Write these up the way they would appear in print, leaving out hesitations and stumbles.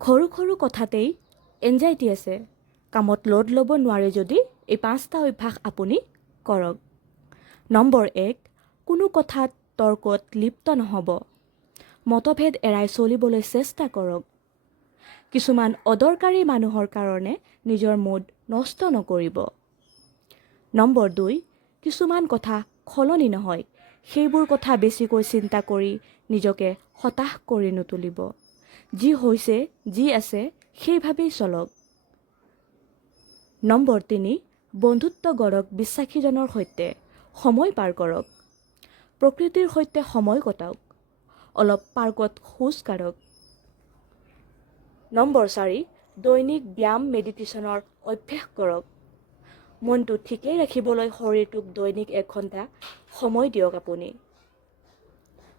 সৰু সৰু কথাতেই এনজাইটি আছে। কামত লোড ল'ব নোৱাৰে যদি এই 5টা অভ্যাস আপুনি কৰক। নম্বৰ 1, কোনো কথাত তৰ্কত লিপ্ত নহ'ব। মতভেদ এৰাই চলিবলৈ চেষ্টা কৰক। কিছুমান অদৰকাৰী মানুহৰ কাৰণে নিজৰ মুড নষ্ট নকৰিব। নম্বৰ 2, কিছুমান কথা সলনি নহয়, সেইবোৰ কথা বেছিকৈ চিন্তা কৰি নিজকে হতাশ কৰি নুতুলিব। যি হৈছে, যি আছে সেইভাৱেই চলক। নম্বৰ 3, বন্ধুত্ব গঢ়ক বিশ্বাসীজনৰ সৈতে, সময় পাৰ কৰক। প্ৰকৃতিৰ সৈতে সময় কটাওক, অলপ পাৰ্কত খোজ কাঢ়ক। নম্বৰ 4, দৈনিক ব্যায়াম মেডিটেশ্যনৰ অভ্যাস কৰক। মনটো ঠিকেই ৰাখিবলৈ শৰীৰটোক দৈনিক 1 ঘণ্টা সময় দিয়ক আপুনি।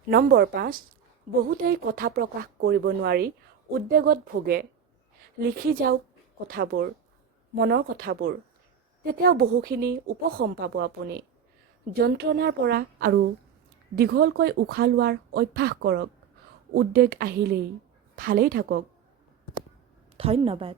নম্বৰ 5, বহুতেই কথা প্ৰকাশ কৰিব নোৱাৰি উদ্বেগত ভোগে। লিখি যাওক কথাবোৰ, মনৰ কথাবোৰ, তেতিয়াও বহুখিনি উপশম পাব আপুনি। যন্ত্ৰণাৰ পৰা আৰু দীঘলকৈ উশাহ লোৱাৰ অভ্যাস কৰক। উদ্বেগ আহিলেই ভালেই থাকক। ধন্যবাদ।